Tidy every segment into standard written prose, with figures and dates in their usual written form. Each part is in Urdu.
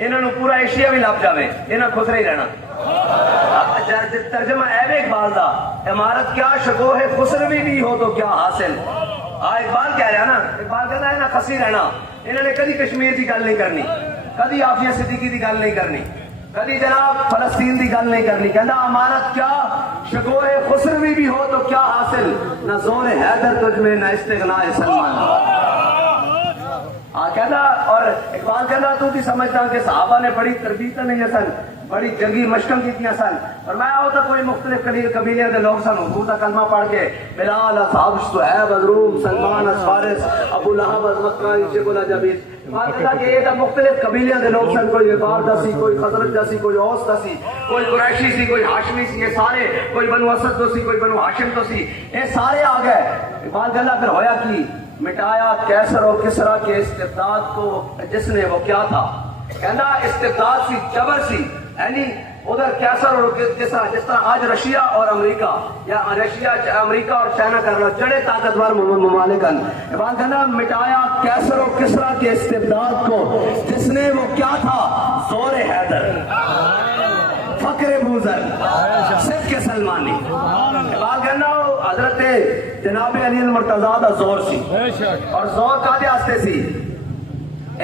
انہوں نے پورا ایشیا بھی لب جاوے انہاں خسرے ہی رہنا. ترجمہ ایب اقبال دا عمارت کیا شکو ہے خسروی بھی ہو تو کیا حاصل. اقبال کہہ رہا نا, اقبال کہتا ہے نا خسی رہنا. انہوں نے کدی کشمیر کی گل نہیں کرنی, کدی عافیہ صدیقی کی گل نہیں کرنی, کدی جناب فلسطین کی گل نہیں کرنی. کہنا امانت کیا شکوہ خسروی بھی ہو تو کیا حاصل, نہ زور حیدر تجھ میں نہ استغناء سلمان. کہنا, اور اقبال کہنا تو بھی سمجھتا کہ صحابہ نے بڑی تربیت نہیں سن, بڑی جنگی مشقیں کیتیاں سن. فرمایا ہوتا کوئی مختلف قبیلے کے لوگ سن, حضور کا کلمہ پڑھ کے بلال اصحاب صہیب از روم, سلمان از فارس, ابو لہب از مکہ, شیخ الجبیر. کہ یہ مختلف قبیلے کے لوگ سن, کوئی غفار دا سی, کوئی خزرج دا سی, کوئی اوس دا سی, کوئی قریشی سی, کوئی ہاشمی سی, یہ سارے, کوئی بنو اسد تو سی, کوئی بنو ہاشم تو سی, یہ سارے آ گئے. اقبال کہنا پھر ہویا کی, مٹایا کیسر اور کسرا کے استبداد کو جس نے, وہ کیا تھا. کہنا استبداد سی, جبر سی, یعنی ادھر کیسر اور کسرا, جس طرح آج رشیا اور امریکہ, یا رشیا امریکہ اور چائنا کر رہا, جڑے طاقتور ممالکن. اقبال کہنا مٹایا کیسر اور کسرا کے استبداد کو جس نے, وہ کیا تھا, زور حیدر, فقر بوزر, صدق سلمانی. اقبال کہنا حضرت جناب علی المرتضیٰ دا زور سی, اور زور کادے واسطے سی,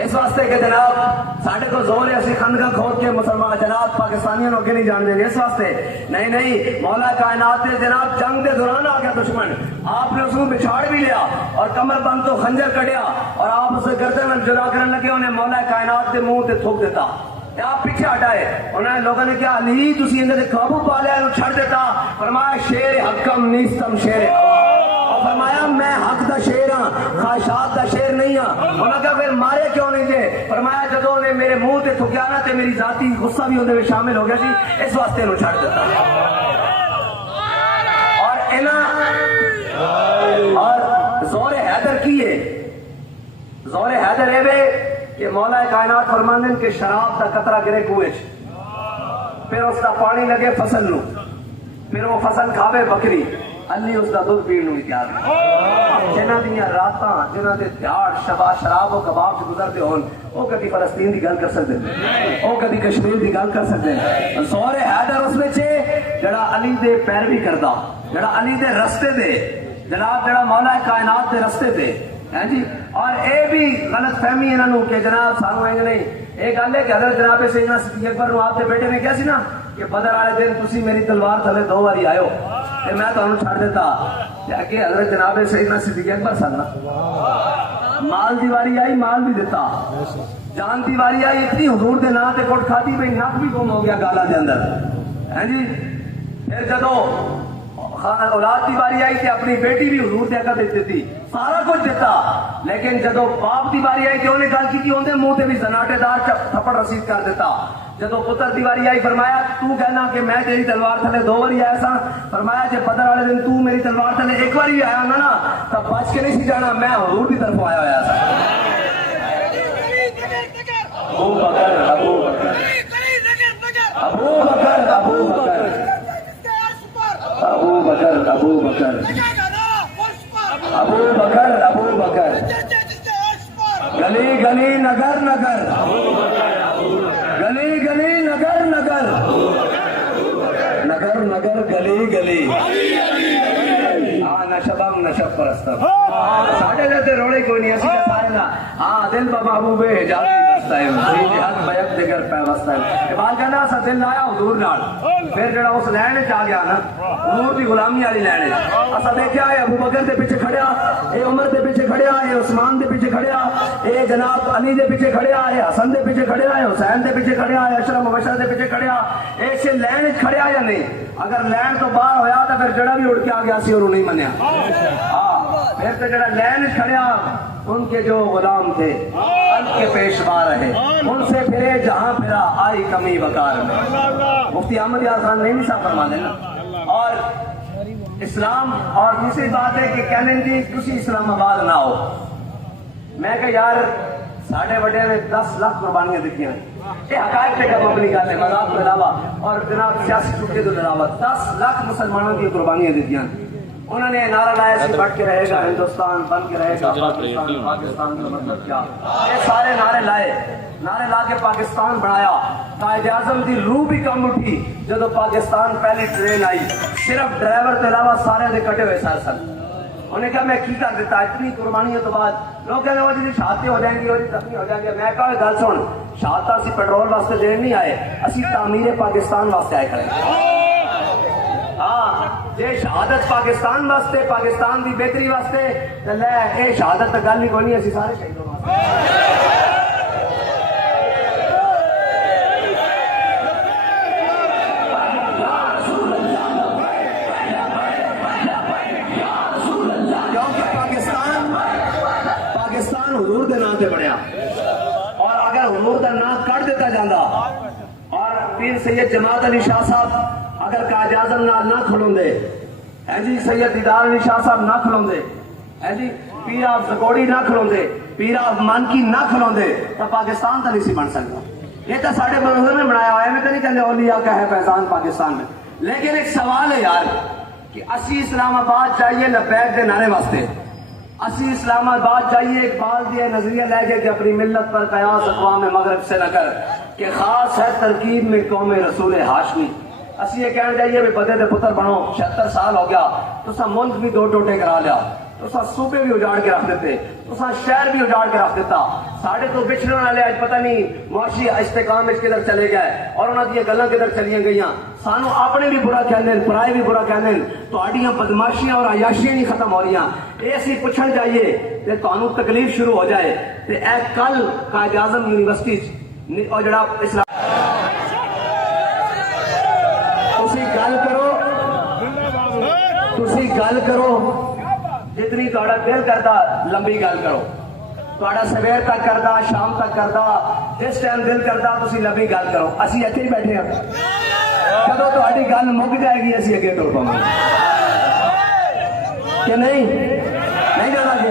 اس واسطے کہ جناب ساڈے کو زور ہے اسی خندقاں کھود کے مسلمان جناب پاکستانیوں کو نہیں جان دیں. اس واسطے نہیں, مولا کائنات نے جناب جنگ دے دوران آ گیا دشمن, آپ نے اس کو بچھاڑ بھی لیا اور کمر بند تو خنجر کٹیا, اور آپ اسے گردن میں جدا کرنے لگے, انہیں مولا کائنات کے منہ تے تھوک دیتا. آپ پیچھے ہٹائے, انہوں نے لوگوں نے کہا علی تسی انہیں قابو پا لیا, انہوں چھڑ دیتا. فرمایا شیر حکم نیستم شیر ہوا, اور فرمایا میں حق دا شیر ہاں, خواہشات دا شیر نہیں ہاں. انہوں نے کہا پھر مارے کیوں نہیں جے. فرمایا جدو انہیں میرے منہ تے تھکیا نا تے میری ذاتی غصہ بھی اندر شامل ہو گیا سی, اس واسطے انہوں چھڑ دیتا. اور زور حیدر کی ہے, زور حیدر ہے کہ مولا کائنات فرماندن کہ شراب دا قطرہ گرے کوئے, پھر اس کا پانی لگے فصل نو, پھر وہ فصل کھاوے بکری, علی اس کا دودھ پیڑ نو تیار. جنہ دیاں راتاں, جنہ دے دیار شبا شراب و کباب سے گزرتے ہون, وہ کدی فلسطین دی گل کر سکتے ہیں, وہ کدی کشمیر دی گل کر سکتے ہیں. زور حیدر اس میں چھے جڑا علی دے پیروی کردا, جڑا علی دے رستے دے, جناب جڑا مولا کائنات دے رستے دے جی. اور اے بھی غلط فہمی انہوں کہ جناب سانو نہیں, ایک گل ہے کہ حضرت جناب سیدنا صدیق اکبر نو آپ کے بیٹے نے کیا سی نا کہ بدر والے دن تسی میری تلوار تھلے 2 باری آئے ہو تے میں تانوں چھڑ دیتا. کہ حضرت جناب سیدنا صدیق اکبر سن, مال دی واری آئی مال بھی دیتا, جان دی واری آئی اتنی حضور دے نام تے کوٹ کھاتی بھئی نک بھی گم ہو گیا گالا دے اندر جی. پھر جدو اولاد دی باری آئی تے اپنی بیٹی بھی حضور دے اگے دیتی, سارا کچھ دیتا. لیکن جدو باپ دی باری آئی تے انہیں گل کی اندے منہ تے بھی زناٹے دار تھپڑ رسید کر دیتا. جدو پتر دی باری آئی فرمایا تو کہنا کہ میں تیری تلوار تھلے 2 باری آیا سا. فرمایا جے بدر والے دن تو میری تلوار تھلے 1 باری آیا نا تب بچ کے نہیں سی جانا, میں حضور دی طرف آیا ہوا سا. ابو بکر ابو بکر ابو بکر ابو بکر ابو بکر ابو بکر ابو بکر ابو بکر, گلی گلی نگر نگر, گلی گلی نگر نگر, نگر نگر گلی گلی, نشبم نشب پرستم. ساڑھے جاتے روڑے کوئی نہیں, اسی کا سارے نا دل بمحبوب حجازی بستا ہے, جہاں بیک دیگر پیوستا ہے. اقبال کہنا اسا دل لایا حضور نال, پھر جڑا اس لین چ آ گیا نا حضور دی غلامی والی لین, اسا دیکھیا اے ابو بکر دے پیچھے کھڑیا, اے عمر دے پیچھے کھڑیا, اے عثمان دے پیچھے کھڑیا, اے جناب علی دے پیچھے کھڑیا, اے حسن دے پیچھے کھڑیا, اے حسین دے پیچھے کھڑیا, اے اشرف مبشر دے پیچھے کھڑیا. اے سے لین وچ کھڑیا یا نہیں؟ اگر لین تو باہر ہویا تو پھر جڑا بھی اڑ کے آ گیا سی اور نہیں منیا. پھر تو جڑا لین کھڑیا ان کے جو غلام تھے ان کے پیشوا رہے, ان سے پھرے جہاں پھرا آئی کمی وقار میں. مفتی احمد یار خان نہیں صاحب فرما دینا. اور اسلام, اور دوسری بات ہے کہ کہنے جی تسی اسلام آباد نہ ہو, میں کہ یار ساڑھے بڑے نے 10 لاکھ قربانیاں دیتی ہیں, یہ حقائق سے کب اپنی گل ہے, مذاق کے علاوہ اور جناب سیاسی چھٹے کے علاوہ 10 لاکھ مسلمانوں کی قربانیاں دیتی ہیں. انہوں نے نعرہ لایا سی بٹ کے رہے گا ہندوستان, بن کے رہے گا پاکستان, پاکستان کا مطلب کیا, یہ سارے نعرے لائے. نعرے لا کے پاکستان بنایا. قائد اعظم دی روح بھی کم اٹھی جدو پاکستان پہلی ٹرین آئی. صرف ڈرائیور کے علاوہ سارے دے کٹے ہوئے سر سن. انہیں کہا میں کی کر دیتا اتنی قربانیوں تو بعد. لوگ کہنے وہ جی شہادتیں ہو جائیں گی وہ جی زخمی ہو جائیں گے. میں کہا گل سن, شہادت اسی پیٹرول واسطے دین نہیں آئے, اسی تعمیر پاکستان واسطے آئے کھڑے. ہاں جی شہادت پاکستان واسطے, پاکستان دی بہتری واسطے لے اے شہادت تو گل ہی کوئی نہیں, اسی سارے شہیدوں واسطے. حضور دے نام تے بنیا, اور اگر حضور دا نام کٹ دیتا جاندہ اور پیر سید جماعت علی شاہ صاحب اگر قائد اعظم نال نہ کھلوندے, ہے جی سید دیدار علی شاہ صاحب نہ کھلوندے, ہے جی پیر آف زکوڑی نہ کھلوندے, پیر آف مانکی نہ کھلوندے, تو پاکستان تو نہیں سی بن سکتا. یہ تو ساڑھے بزرگوں نے بنایا ہوا ہے, میں تو نہیں کہتے اولیاء کا ہے فیضان پاکستان میں. لیکن ایک سوال ہے یار کہ اسی اسلام آباد چاہیے لبیک دے نعرے واسطے, اسی اسلام آباد چاہیے اقبال دیا نظریہ لے کے کہ اپنی ملت پر قیاس اقوام مغرب سے نہ کر, کہ خاص ہے ترکیب میں قوم رسول ہاشمی. اسی یہ کہنا چاہیے بھی بدے دے پتر بنو, 76 سال ہو گیا تو سا ملک بھی 2 ٹوٹے کرا لیا, تو سا صوبے بھی اجاڑ کے رکھ دیتے, تو سا شہر بھی اجاڑ کے رکھ دیتا. ساڑھے تو بچھڑنے والے آج پتہ نہیں معاشی استحکام اس کدھر چلے گئے اور انہوں نے گلاں کدھر چلیاں گئیاں. سانو اپنے بھی برا کہنے, پرائے بھی برا کہنے, تہاڈیاں بدماشیاں اور عیاشیاں نہیں ختم ہو رہیاں. یہ اسی پوچھنا چاہیے کہ تانوں تکلیف شروع ہو جائے تے اے کل قائد اعظم یونیورسٹی اور جڑا اسلام تسی گل کرو جتنی تہاڈا دل کردا لمبی گل کرو, تہاڈا سویر تک کردا شام تک کردا جس ٹائم دل کردا تسی لمبی گل کرو. اسی اتنے ہی بیٹھے ہیں, جدو تہاڈی گل مک جائے گی اسی اگے ٹر پاواں گے کہ نہیں جانا جی.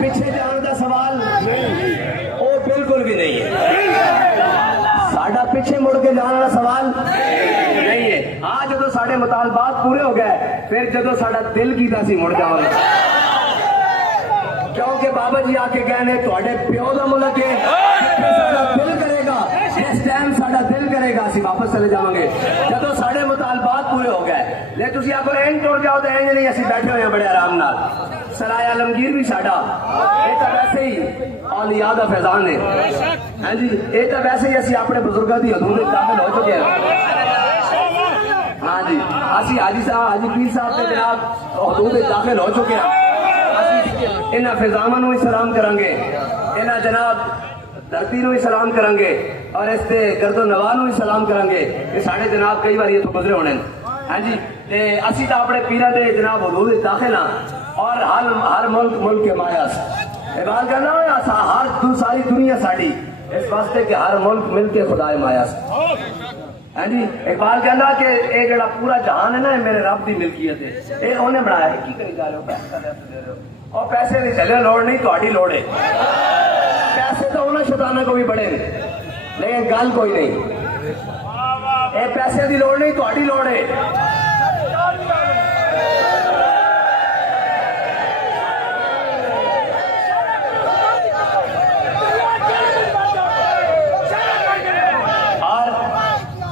پیچھے جان کا سوال وہ بالکل بھی نہیں ہے, ساڈا پیچھے مڑ کے جانے کا سوال نہیں ہے. ہاں جدو سارے مطالبات پورے ہو گئے پھر جدو ساڈا دل کیتا سی مڑ جاؤں, کیونکہ بابا جی آ کے کہنے تھوڑے پیو دا ملک ہے, ساڈا دل کرے گا جس ٹائم ساڈا دل کرے گا اسی واپس چلے جاؤں گے جدو سارے مطالبات پورے ہو گئے. لے تسی آکو این ٹوڑ جاؤ تو این نہیں, اسی بیٹھے ہوئے ہیں بڑے آرام نال. سرائے عالمگیر بھی ساڈا, یہ تو ویسے ہی اولیاء دا فیضان ہے. ہاں جی یہ تو ویسے ہی اسی اپنے بزرگوں دی حدود میں داخل ہو چکے ہیں. ہاں جی اسی حاجی صاحب حاجی پیر صاحب کے جناب حدود میں داخل ہو چکے ہیں. انہاں فضاماں نوں سلام کریں گے, انہاں جناب دھرتی نوں سلام کریں گے, اور اس تے گرد و نواح نوں سلام کریں گے کہ ساڈے جناب کئی بار یہ تو گزرے ہونے. ہاں جی اسی تو اپنے پیراں دے جناب حدود داخل ہاں, اور ہر ملک کے مایاس اقبال کہنا ہر ساری دنیا ساڑی اس واسطے کہ ہر ملک مل کے خدائے مایاس. ہاں جی اقبال کہنا کہ یہ جڑا پورا جہان ہے نا میرے رب دی ملکیت ہے, یہ انہیں بنایا ہے. کی کری جا رہے ہو, پیسہ دے رہے ہو, اور پیسے نہیں چلے, لوڑ نہیں تہاڈی لوڑ ہے. پیسے تو انہیں شیطاناں کو بھی بڑے لیکن گل کوئی نہیں, اے پیسے دی لوڑ نہیں تہاڈی لوڑ ہے.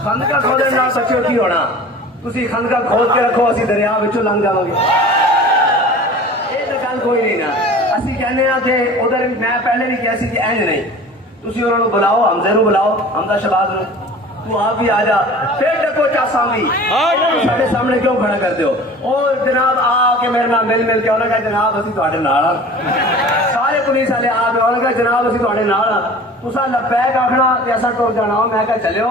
خندقہ کھودنے نال بچو کی ہونا, تسی خندقہ کھود کے رکھو اسی دریا وچوں لنگ جاواں گے. یہ تو گل کوئی نہیں نا. اسی کہنے ہیں کہ ادھر میں پہلے بھی کہا سی کہ اینج نہیں, تسی انہوں نے بلاؤ, حمزے نو بلاؤ, حمزہ شہباز نو, تو آپ بھی آ جا, پھر ڈکو چاسا بھی سارے سامنے کیوں کھڑا کرتے ہو. اور جناب آ کے میرے نال مل کے انہوں نے کہا جناب اسی تہاڈے نال ہاں, سارے پولیس والے آ کے انہوں نے کہا جناب اسی تہاڈے نال ہاں. تسا لبیک آکھنا تے اساں ٹر جانا. میں کہا چلیو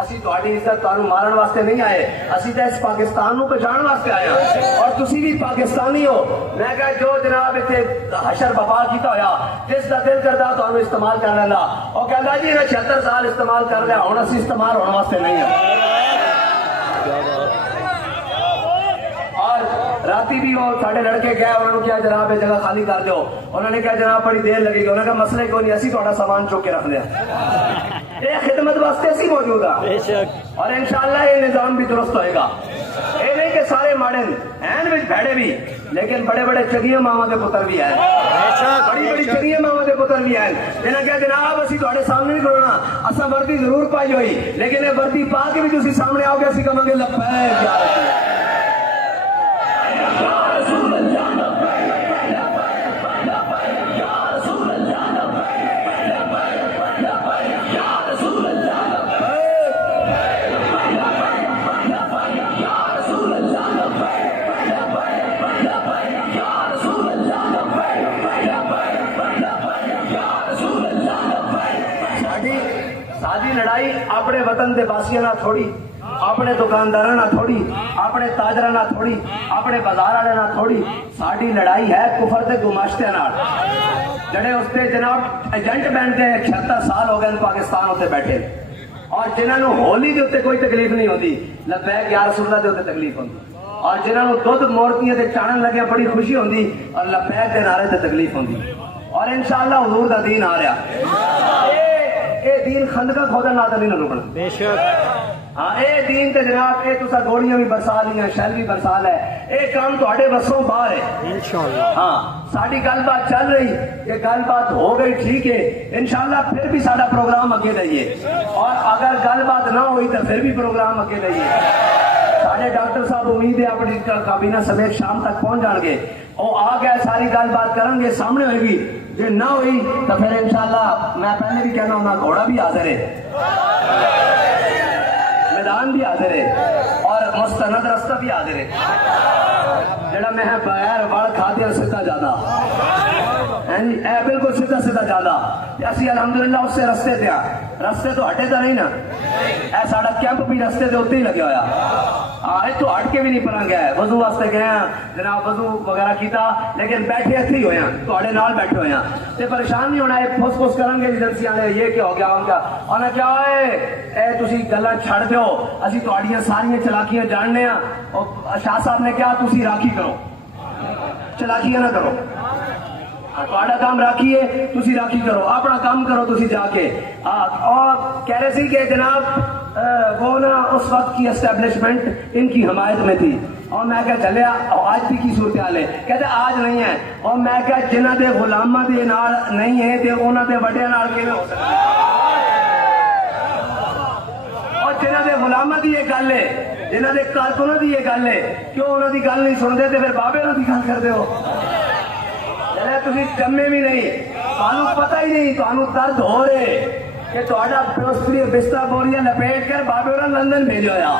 اسی تہاڈی عزت تانوں مارن واسطے نہیں آئے, اسی تے اس پاکستان نوں بچاؤن واسطے آئے ہاں, اور تسی بھی پاکستانی ہو. میں کہا جو جناب اتنے حشر بپا کیتا ہویا جس دا دل کردا تانوں استعمال کر لیندا. او کہندا جی انہاں 76 سال استعمال کر لیا, ہن اسی استعمال ہونے واسطے نہیں ہے. اور راتی بھی وہ ساڈے لڑکے گئے, انہوں نے کیا جناب یہ جگہ خالی کر دو. انہوں نے کہا جناب بڑی دیر لگے گی. انہوں نے کہا مسئلہ کوئی نہیں, اسی تہاڈا سامان چک کے رکھ لیا. یہ خدمت واسطے اسی موجود ہے, اور انشاءاللہ یہ نظام بھی درست ہوئے گا. یہ نہیں نہیں کہ سارے ماڑے ہیں بھڑے بھی، لیکن بڑے بڑے چگیاں ماواں دے پتر بھی ہیں، بڑی بڑی چگیاں ماواں دے پتر بھی ہیں جنہاں کہا جناب اسی تھوڑے سامنے نہیں کھڑنا، اساں وردی ضرور پائی ہوئی لیکن یہ وردی پا کے بھی تسی سامنے آؤ گے اسی کہاں گے لبیک یا رسول اللہ، لڑائی اپنے وطن دے باسیاں نہ تھوڑی، اپنے دکانداراں نہ تھوڑی، اپنے تاجراں نہ تھوڑی، اپنے بازار والے نہ تھوڑی، ساڈی لڑائی ہے کفر تے گماشتیاں نال جڑے اس تے جناب ایجنٹ بن کے 76 سال ہو گئے پاکستان اتنے بیٹھے اور جنہاں نو ہولی دے اتنے کوئی تکلیف نہیں ہوتی، لبیک یا رسول اللہ دے اتنے تکلیف ہوتی، اور جنہاں نو دودھ مورتیاں تے چانن لگے بڑی خوشی ہوندی اور لبیک دے نعرے تے تکلیف ہوندی، اور انشاءاللہ حضور دا دین آ رہا، اے دین خندقہ کھودن نال نہیں رکنا، بے شک ہاں اے دین تے جناب اے تسا گولیاں بھی برسا لیاں، شیل بھی برسا لے، اے کام تواڈے بسوں باہر ہے انشاءاللہ، ہاں ساڈی گل بات چل رہی، یہ گل بات ہو گئی ٹھیک ہے، انشاءاللہ پھر بھی ساڈا پروگرام اگے لائیے، اور اگر گل بات نہ ہوئی تو پھر بھی پروگرام اگے لائیے، ساڈے ڈاکٹر صاحب امید ہے اپنی کابینہ سمیت شام تک پہنچ جان گے، وہ آ گئے ساری گل بات کریں گے، سامنے ہوئے گی، جو نہ ہوئی تو پھر انشاءاللہ میں پہلے بھی کہنا ہوں گھوڑا بھی حاضر ہے، میدان بھی حاضر ہے، اور مستند رستہ بھی حاضر ہے، جڑا میں بغیر وڑ کھاتے ہیں سیدھا جانا، اے بالکل سیدھا سیدھا جانا، اسی الحمدللہ اس سے رستے تے رستے تو ہٹے تو نہیں نا، اے ساڑا کیمپ بھی رستے تے ہوتے ہی لگے ہویا، آئے تو ہٹ کے بھی نہیں پڑھا گیا ہے، وضو واسطے گئے ہیں جناب وضو وغیرہ کیتا لیکن بیٹھے اتھے ہی ہوئے ہیں تو اڑے نال بیٹھے ہوئے ہیں تے پریشان نہیں ہونا ہے، پھوس پھوس کریں گے ایجنسیاں نے یہ کیا ہو گیا ان کا، انہوں نے کیا ہوئے اے تسی گلاں چھڑ دیو، اسی تواڈیاں ساریاں چلاکیاں جاننے ہیں، اور شاہ صاحب نے کہا تسی راکھی کرو، چلاکیاں نہ کرو، تواڈا کام راکھی ہے تسی راکھی کرو، اپنا کام کرو تسی جا کے، اور کہہ رہے سی کہ جناب وہ نا اس وقت کی اسٹیبلشمنٹ ان کی حمایت میں تھی، اور میں کہا چلے آج بھی کی صورتحال ہے، کہتے آج نہیں ہے، اور میں کہا جنہ دے غلامہ دے نال نہیں ہے تے انہاں دے وڈے نال کیویں ہو سکتا، اور جنہ دے غلامہ دی یہ گل ہے، جنہ دے کارکنوں دی یہ گل ہے، کیوں انہاں دی گل نہیں سنتے تے پھر بابے انہاں دی گل کردے ہو، تسی جمے بھی نہیں، تانوں پتہ ہی نہیں، تانوں درد ہو رہے کہ تہاڈا پروسپری بستر بوریاں لپیٹ کر بابے اور لندن بھیجا ہویا،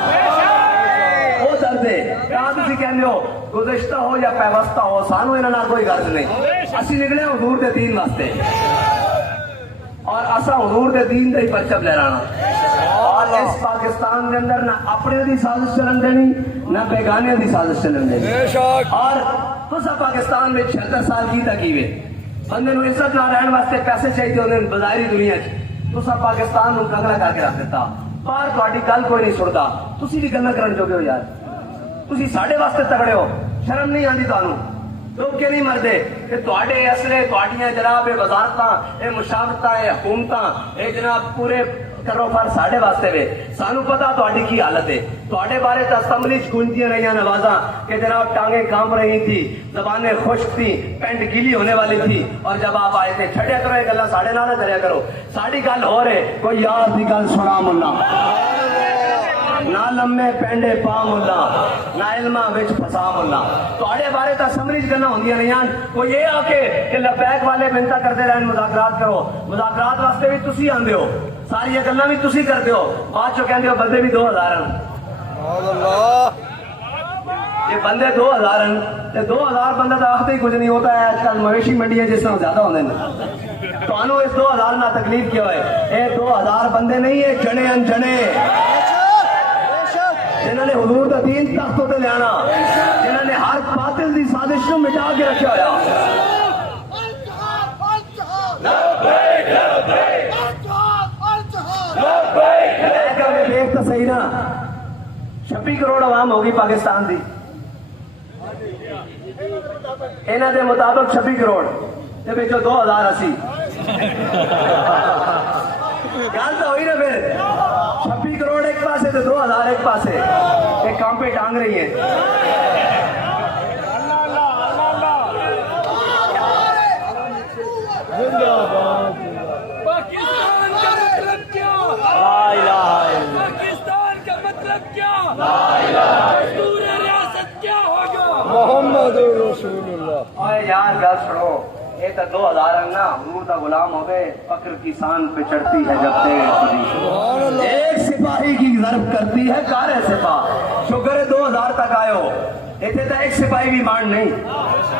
وہ درد ہے، کہاں تسی کہندے ہو گزشتہ ہو یا پیوستہ ہو، سانوں انہاں نال کوئی غرض نہیں، اسی نکلے حضور دے دین واسطے، اور اساں حضور دے دین دے ہی پرچم لہرانا، اور اس پاکستان کے اندر نہ اپنے دی سازش چلن دینی نہ بیگانے دی سازش چلن دینی، اور تسا پاکستان میں 76 سال کی تکیوے بندے نو عزت نہ رہن واسطے پیسے چاہیے ہوندے بظاہری دنیا چ، تسا پاکستان نو کنگلا کر کے رکھ دیتا، باہر تہاڈی گل کوئی نہیں سنتا، تسی بھی گلاں کرن جوگے ہو یار، تسی ساڈے واسطے تگڑے ہو، شرم نہیں آندی تانوں، لوگ کے نہیں مردے کہ تہاڈے اصلے تہاڈیاں جناب اے وزارتاں اے مشاورتاں اے حکومتاں اے جناب پورے کرو پر ساڈے واسطے وے، سانو پتا تہاڈی کی حالت ہے، تہاڈے بارے تو اسمبلی چ گونجدیاں رہیاں نوازاں کہ جناب ٹانگیں کانپ رہی تھی، زبانیں خشک تھی، پینٹ گیلی ہونے والی تھی، اور جب آپ آئے تھے چھڑیا کرو یہ گلاں ساڈے نال کریا کرو، ساڈی گل ہو رہے کوئی یار دی گل سنا ملا، نہ لمے پینڈے پا ملا، نہ علماں وچ پھسا ملا، تہاڈے بارے تو اسمبلی چ گلاں ہوندیاں رہیاں، کوئی یہ آ کے کہ لبیک والے منتا کرتے رہن مذاکرات کرو، مذاکرات واسطے بھی تسی آندے ہو، ساری گلاں بھی تسی کرتے ہو، بعد چو کہندے ہو بندے بھی 2000 ہیں، یہ بندے 2000 ہیں، تے 2000 بندہ تو آختے ہی کچھ نہیں ہوتا ہے، آج کل مویشی منڈیاں جس طرح زیادہ ہوندے ہیں، تانوں اس 2000 نہ تکلیف کیا ہوئے، اے 2000 بندے نہیں ہے، جنے ان جنے، جنہوں نے حضور دا دین تختوں تے لیانا، جنہوں نے ہر باطل دی سازش کو مٹا کے رکھا ہویا، دیکھ تو صحیح نا 26 کروڑ عوام ہوگی پاکستان دی، انہاں دے مطابق 26 کروڑ تے وچوں 2000 اسی گل تو ہوئی نا، پھر 26 کروڑ ایک پاسے تے 2000 ایک پاسے، یہ کام پہ ٹانگ رہی ہیں. پاکستان کا مطلب کیا؟ پاکستان کا مطلب کیا؟ دستور ریاست کیا ہوگا؟ محمد رسول اللہ. اوے یار گل سنو, یہ تو 2000 نا حضور دا غلام ہو گئے, فقر کی سان پہ چڑھتی ہے جب تیز خودی. ایک سپاہی کی ضرب کرتی ہے کارے سپاہ. شکر ہے 2000 تک آئے ہو, اتنے تو ایک سپاہی بھی مان نہیں.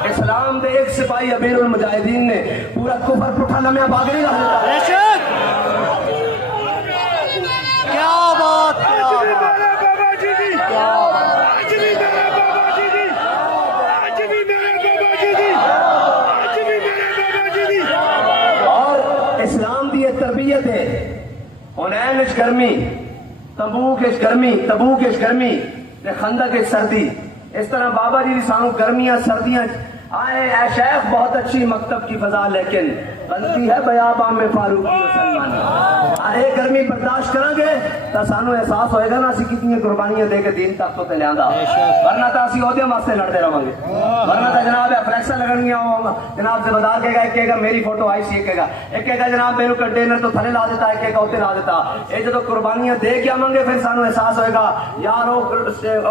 اسلام دے ایک سپاہی امیر المجاہدین نے پورا کفر پٹھا لمحہ باغ نہیں رہ دیتا. کیا بات ہے. اور اسلام دی یہ تربیت ہے. حنین اچ گرمی, تبوک اچ گرمی, تبوک اچ گرمی, خندق اچ سردی. اس طرح بابا جی بھی سانو گرمیاں سردیاں آئے. اے شیخ بہت اچھی مکتب کی فضا, لیکن بنتی ہے بیابان میں فاروقی مسلمان. اے گرمی برداشت کریں گے تو سانو احساس ہوئے گا نا اسی کتنی قربانیاں دے کے دین تک تو تے لیاندا, ورنہ تو اسی عہدے واسطے لڑتے رہاں گے. ورنہ تو جناب فلیکساں لگنگیاں ہوں, جناب ذمہ کہے گا, ایک کہے گا میری فوٹو آئی سی, ایک کہے گا جناب میرے کنٹینر تو تھلے لا دیتا, ایک کہے گا اتنے لا دیتا. یہ جب قربانیاں دے کے آواں گے پھر سانو احساس ہوئے گا یار وہ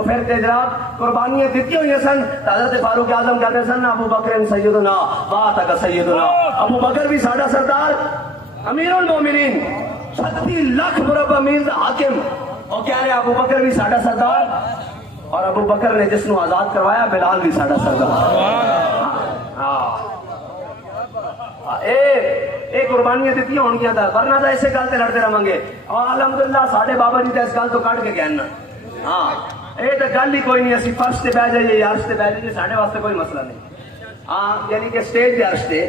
پھر تے جناب قربانیاں دیتی ہوئی سن. حضرت فاروق اعظم کہتے سن ابو بکر سیدنا واتک سیدنا. ابو بکر بھی ساڈا سردار امیر المومنین 36 لاکھ مربع میل دا حاکم, اور کہہ رہے ابو بکر بھی ساڈا سردار. اور ابو بکر نے جس نو آزاد کروایا بلال بھی ساڈا سردار. اے قربانیاں دیتی ہونگیاں دا, ورنہ تو ایسے گل تے لڑتے رہاں گے. اور الحمدللہ ساڈے بابا جی تے اس گل تو کٹ کے گئے نا. ہاں یہ تو گل ہی کوئی نہیں, اسی فرش تے بہ جائیے یا عرش تے بہ جائیے, ساڈے واسطے کوئی مسئلہ نہیں. ہاں یعنی کہ سٹیج تے عرش تے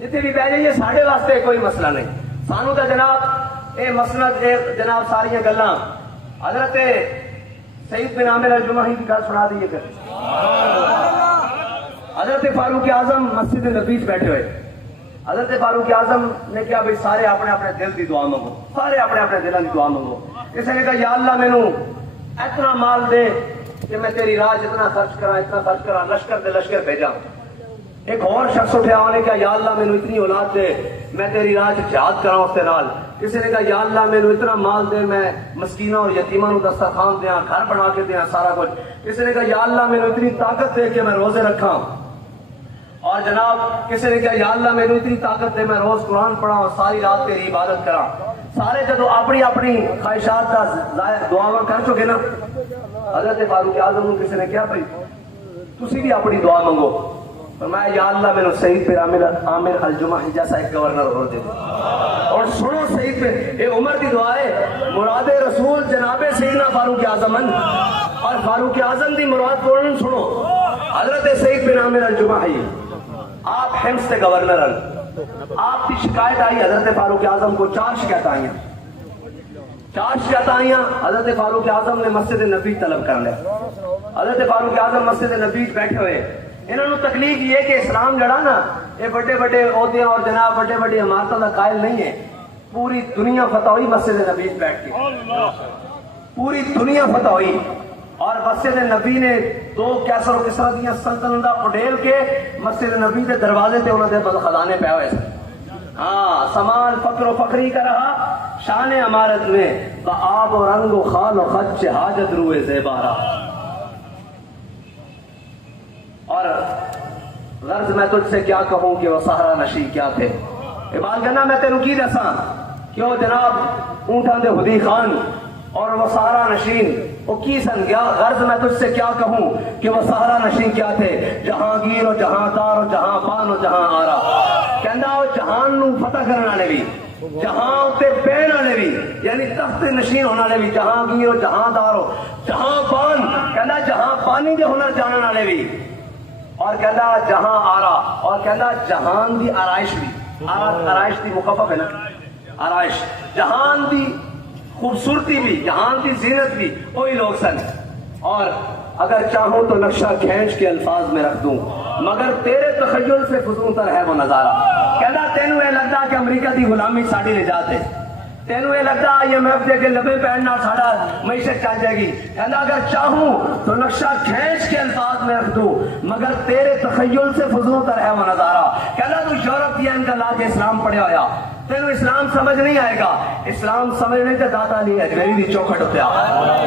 جتنے بھی بہ جائیے ساڈے واسطے کوئی مسئلہ نہیں. سانو تو جناب اے مسند جناب ساری گلاں حضرت سید بن عامر الجمحی کی گل سنا دیے کر. حضرت فاروق اعظم مسجد نبی بیٹھے ہوئے. حضرت فاروق اعظم نے کہا بھائی سارے اپنے اپنے دل کی دعا منگو, سارے اپنے اپنے دلوں کی دعا منگو. کسی نے کہا یا اللہ مینو اتنا مال دے کہ میں تیری راہ اتنا خرچ کرا, لشکر دے لشکر بھیجا. ایک اور شخص اٹھا, انہوں نے کہا یا اللہ مینو اتنی اولاد دے میں تیری راہ جہاد کرا اس کے نال. کسی نے کہا یا اللہ مینو اتنا مال دے میں مسکیناں اور یتیماں نو دسترخوان دیاں, گھر بنا کے دیاں, سارا کچھ. کسی نے کہا یا اللہ مینو اتنی طاقت دے کہ میں روزے رکھاں. اور جناب کسی نے کہا یا اللہ مینو اتنی طاقت دے میں روز قرآن پڑھا اور ساری رات تیری عبادت کرا. سارے جدو اپنی اپنی خواہشات کا دعا کر چکے نا, حضرت فاروق اعظم نے کسی نے کہا بھائی تسی بھی اپنی دعا منگو. فرمایا یا اللہ میں نے سعید بن عامر الجمحی جیسا ایک گورنر اور دے. اور سنو سعید بن, یہ عمر کی دعا ہے, مراد رسول جناب سیدنا فاروق اعظم, اور فاروق اعظم دی مراد کون سنو. حضرت سعید بن عامر الجمحی آپ حمص سے گورنر ہیں, آپ کی شکایت آئی حضرت فاروق اعظم کو, 4 شکایت آئیاں. حضرت فاروق اعظم نے مسجد نبی طلب کر لیا. حضرت فاروق اعظم مسجد نبی بیٹھے ہوئے, انہوں نے تکلیف یہ کہ اسلام جڑا نا یہ بڑے بڑے عہدے اور جناب بڑے بڑے عمارتوں کا قائل نہیں ہے. پوری دنیا فتح ہوئی مسجد نبی بیٹھ کے, پوری دنیا فتح ہوئی. اور مسجد نبی نے 2 کیسر و کسرا دیا سلطنت اڈیل کے مسجد نبی کے دروازے تے انہوں نے خزانے پہ ہوئے. ہاں سامان فقر و فقری کا رہا, شان عمارت میں آب و رنگ و خال و خط حاجت روئے زیبارہ. اور غرض میں تجھ سے کیا کہوں کہ وہ صحرا نشی کیا تھے. اقبال کہنا میں تینوں کی دساں کہ وہ جناب اونٹاں دے ہدی خان اور وہ صحرا نشین وہ کی سن گیا. غرض میں تجھ سے کیا کہوں کہ وہ صحرا نشین کیا تھے. جہانگیر و جہاں دار و جہاں پان و جہاں آرا. کہندا وہ جہان نو فتح کرنے والے بھی, جہاں تے پہن والے بھی, یعنی تخت نشین ہونے والے بھی, جہانگیر و جہاں دار و جہاں پان, کہندا جہاں پانی دے ہنر جاننے والے بھی, اور کہندا جہاں آرا, اور کہندا جہان دی آرائش بھی. آرائش دی مخفف ہے نا, آرائش جہان دی خوبصورتی بھی, جہان کی زینت بھی وہی لوگ سن. اور اگر چاہوں تو نقشہ کھینچ کے الفاظ میں رکھ دوں, مگر تیرے تخیل سے فزون تر ہے وہ نظارہ. کہنا تینوں یہ لگتا کہ امریکہ دی غلامی ساڑی نجات ہے, تینوں یہ لگتا IMF دے کے لبے پہننا ساڑا معیشت چل جائے گی. کہنا اگر چاہوں تو نقشہ کھینچ کے الفاظ میں رکھ دوں مگر تیرے تخیل سے فضول تر ہے وہ نظارہ. کہنا تو یورپین کا لا کے اسلام پڑھیا ہویا تینوں اسلام سمجھ نہیں آئے گا. اسلام سمجھ نہیں تو داتا علی اجمیری دی چوکھٹ ہوتیا.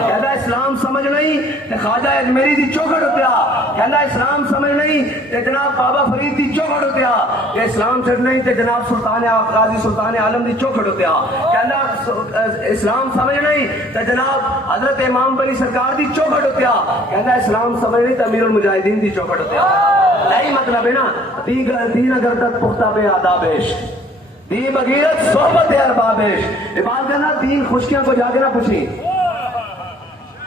کہنا اسلام سمجھ نہیں تو خواجہ اجمیری دی چوکھٹ ہوتیا. کہنا اسلام سمجھ نہیں تو جناب بابا فرید دی چوکھٹ ہوتیا. کہ اسلام سمجھ نہیں تو جناب قاضی سلطان عالم دی چوکھٹ ہوتیا. کہنا اسلام سمجھ نہیں تو جناب حضرت امام بلی سرکار دی چوکھٹ ہوتیا. کہنا اسلام سمجھ نہیں تو امیر المجاہدین دی چوکھٹ ہوتیا. یہی مطلب ہے نا دین اگر تک پختہ بے آدابش دین بغیرت صحبت اربابش. بات کرنا دین خشکیاں کو جا کے نہ پوچھی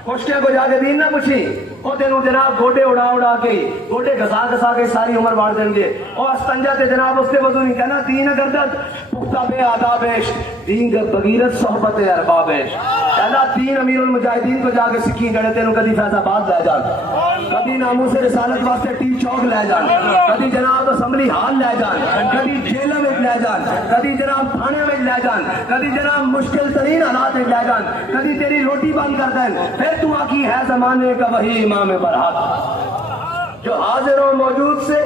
خشکیاں کو جا کے دین نہ پوچھی. وہ تینوں جناب گوڈے اڑا کے گوڈے گھسا کے ساری عمر بانٹ دیں گے. اور استنجا تے جناب اس کے وضو نہیں. کہنا دین اگر تک پختہ بے آدابش دین بغیرت صحبت اربابش. کہنا دین امیر المجاہدین کو جا کے سکھی جڑے تینوں کدی فیض آباد لے جان کدی ناموس رسالت واسطے ٹی چوک لے جان کدی جناب اسمبلی ہال لے جان کدی جیلوں میں لے جان کدی جناب تھانے میں لے جان کدی جناب مشکل ترین حالات میں لے جان کدی تیری روٹی بند کر دیں. پھر تو آکی ہے زمانے کا وہی امام برحق جو حاضر و موجود سے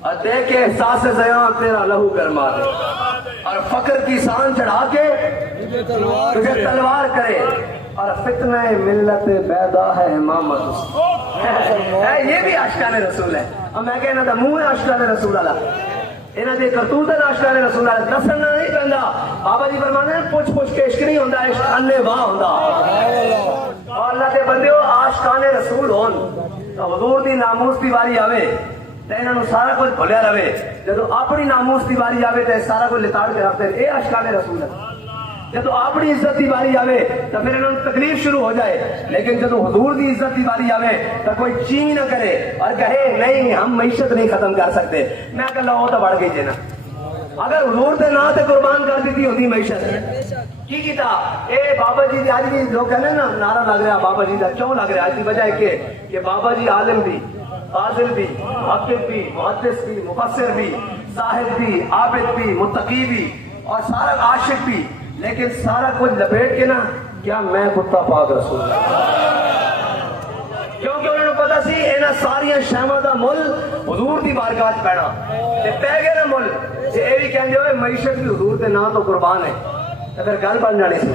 اور دیکھ احساس زیاں تیرا لہو گرما دے اور فقر کی سان چڑھا کے تجھے تلوار کرے اور فتنہ ملت بیدا ہے امامت. یہ بھی عاشقان رسول ہے. اور میں کہنا تھا منہ ہے عاشقان رسول اللہ انہاں دے کرتوت ہے عاشقان رسول اللہ. دسنا نہیں پہندا. بابا جی فرمانے ہیں پوچھ کے عشق نہیں ہوندا عشق اللہ واہ ہوندا. اور اللہ دے بندیو عاشقان رسول ہون تو حضور دی ناموس دی واری آوے تے انہاں نوں سارا کچھ بھولیا رہے. جدوں اپنی ناموس دی واری آوے تے سارا کچھ لتاڑ کے رکھتے اے عاشقان رسول ہے. جدو اپنی عزت کی باری آوے تو پھر انہوں نے تکلیف شروع ہو جائے. لیکن جدو حضور دی عزت کی باری آوے تو کوئی چین نہ کرے اور کہے نہیں ہم معیشت نہیں ختم کر سکتے. میں کہ لو تو بڑھ گئی جنا اگر حضور تے نہ تے قربان کر دیتی ہوتی معیشت کی کیتا. اے بابا جی دی آج بھی لوگ کہنے نا نعرہ لگ رہا بابا جی دا کیوں لگ رہا ہے؟ اس کی وجہ ہے کہ بابا جی عالم بھی فاضل بھی محقق بھی محدث بھی مفسر بھی زاہد بھی عابد بھی متقی بھی اور سارا عاشق بھی. لیکن سارا کچھ لپیٹ کے نا کیا میں کتا پاک رسول کیونکہ انہوں نے پتا سی اینا ساری شہمہ دا مل حضور دی بارگاہ پیڑا تے پہ گئے نا مل جے اے بھی کہندے ہوئے معیشت بھی حضور تے نا تو قربان ہے اگر گل بن جانی سی.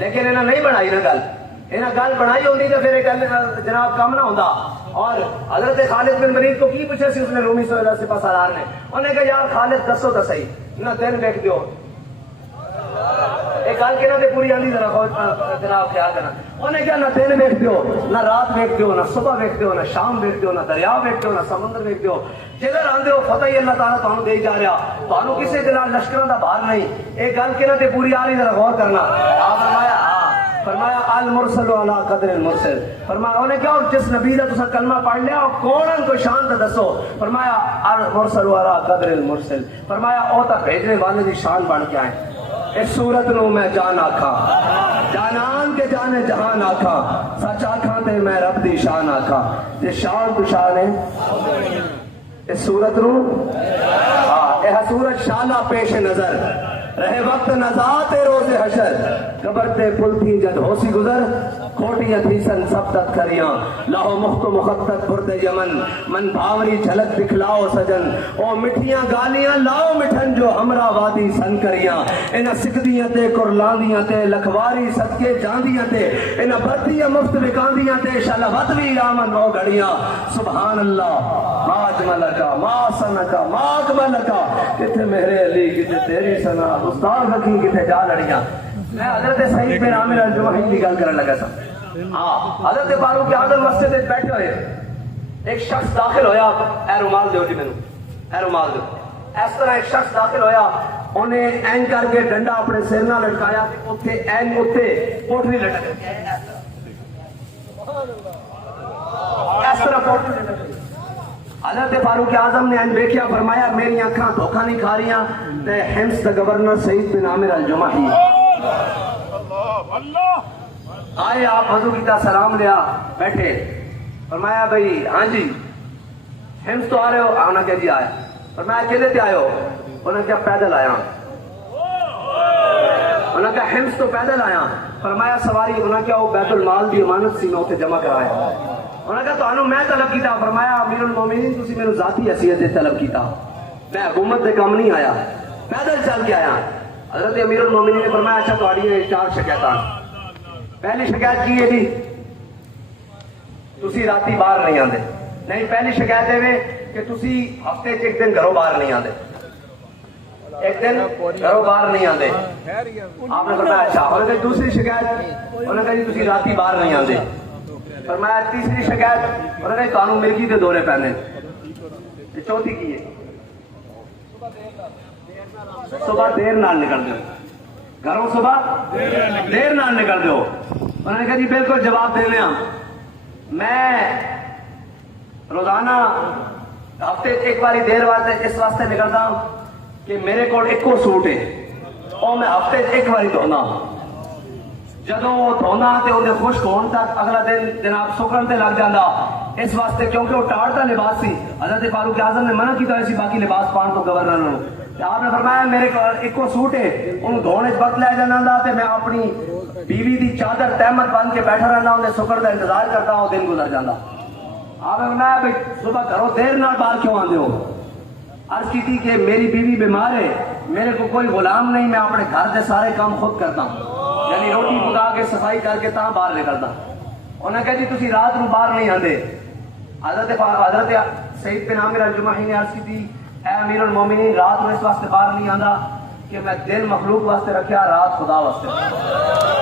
لیکن انہاں نہیں بنائی نا گل. انہاں گل بنائی ہوندی تے پھر گل جناب کم نہ ہوندا. اور حضرت خالد بن ولید کو کی پوچھا سی اس نے رومی سپہ سالار نے. انہوں نے کہا یار خالد دسو تو صحیح نہ دن دیکھ دیو ایک گل کہنا تے پوری آندھی ذرا جناب خیال کرنا. انہیں کیا نہ دن ویکھ دیو نہ رات ویکھ دیو نہ صبح ویکھ دیو نہ شام ویکھ دیو نہ دریا ویکھ دیو نہ سمندر ویکھ دیو. جدھر آندے ہو فتح ہی اللہ تعالیٰ تانوں دے جا رہا تانوں کسی دے نال لشکراں دا بھار نہیں. ایک گل کہنا تے پوری آ رہی ذرا غور کرنا. آپ فرمایا المرسل علی قدر المرسل. فرمایا انہیں کیا جس نبی دا تسا کلمہ پڑھ لیا اور کون کو شان تے دسو. فرمایا المرسل علی قدر المرسل. فرمایا او تا بھیجنے والے دی شان بن کے آئے. اس صورت نو میں جان آکھا جانان کے جانے جہان آکھا سچ آکھاں تے میں رب دی شان آکھا. یہ شان تو شان ہے اس صورت نو اے صورت شانہ پیش نظر رہے وقت نزاعت روز حشر قبر تے پل تھی جد ہو سی گزر کھوٹیاں تھی سن سب تک کریاں لاہو مخت و مخطط برد یمن من بھاوری جھلک دکھلاؤ سجن او مٹھیاں گالیاں لاؤ مٹھن جو ہمراہ وادی سن کریاں انہ سکھدیاں تے قرلاندیاں تے لکھواری صدقے جاندیاں تے انہ بردیاں مفت بکاندیاں تے شلوت بھی آمن رو گھڑیاں. سبحان اللہ ما اجملکا ما سنکا ما اکملکا کتے میرے علی کتے تیری سنا استاد رکھی کتے جا لڑیاں. میں حضرت سعید بن عامر الجمحی کی گل کرنے لگا سا. حضرت فاروق اعظم مسجد میں بیٹھے ہوئے ایک شخص داخل ہویا. اے رومال دیو جی مینوں اے رومال دیو. اس طرح ایک شخص داخل ہویا انہیں این کر کے ڈنڈا اپنے سر نہ لٹکایا تے این اوتے پوٹلی لٹک اس طرح پوٹلی لٹک. حضرت فاروق اعظم نے دیکھیا فرمایا میری آنکھاں دھوکہ نہیں کھا رہی تے حمص دا گورنر سعید بن عامر الجمحی آئے. آپ وضو کیتا سلام لیا بیٹھے. فرمایا بھائی ہاں جی حمص تو آ رہے ہو؟ انہوں نے کہا جی آئے. فرمایا کدے تے آئے ہو؟ انہوں نے کہا پیدل آیا. انہوں نے کہا حمص تو پیدل آیا. فرمایا سواری. انہوں نے کہا وہ بیت المال دی امانت سی میں اتنے جمع کرایا. انہوں نے کہا تو میں طلب کیتا. فرمایا امیر المومنین تسی میرے ذاتی حیثیت سے طلب کیتا, میں حکومت دے کام نہیں آیا, پیدل چل کے آیا. حضرت امیر المومنین نے فرمایا اچھا تہاڈی 4 شکایتاں. پہلی شکایت کی ہے جی تسی راتی باہر نہیں آندے. نہیں, پہلی شکایت ہے کہ تسی ہفتے ایک دن گھروں باہر نہیں آندے, ایک دن گھروں باہر نہیں آندے. آپ نے فرمایا اچھا. اور دوسری شکایت انہوں نے کہا جی تسی راتی باہر نہیں آندے. فرمایا تیسری شکایت انہوں نے کہا تانوں مرغی دے دورے پیندے. چوتھی کی ہے صبح دیر نال نکل دو گھروں, صبح دیر نال نکل دو. انہوں نے کہا جی بالکل جواب دے لیا. میں روزانہ ہفتے ایک باری دیر واسطے اس واسطے نکلتا ہوں کہ میرے کو ایکو سوٹ ہے اور میں ہفتے ایک باری دھونا. جدو دھونا تو انہیں خشک ہونے تک اگلا دن جناب سکن تے لگ جانا. اس واسطے کیونکہ وہ ٹاڑتا لباس سی. حضرت فاروق اعظم نے منع کیتا ایسی باقی لباس پان تو گورنر. آپ نے فرمایا میرے کو ایکو سوٹ ہے انہوں دھونے وقت لے جانا دا تے میں اپنی بیوی دی چادر تحمت بن کے بیٹھا رہنا, انہیں سکن کا انتظار کرتا ہوں, دن گزر جانا. آپ نے فرمایا بھائی صبح گھروں دیر نال باہر کیوں آندے ہو؟ عرض کی تھی کہ میری بیوی بیمار ہے, میرے کو کوئی غلام نہیں, میں اپنے گھر کے سارے کام خود کرتا ہوں, یعنی روٹی پکا کے صفائی کر کے تاں باہر نکلتا. انہوں نے کہا جی تسی رات نو باہر نہیں آندے. حضرت سعید بن عامر الجمحی نے عرض کی تھی اے امیر المومنین رات نو اس واسطے باہر نہیں آندا کہ میں دن مخلوق واسطے رکھیا, رات خدا واسطے.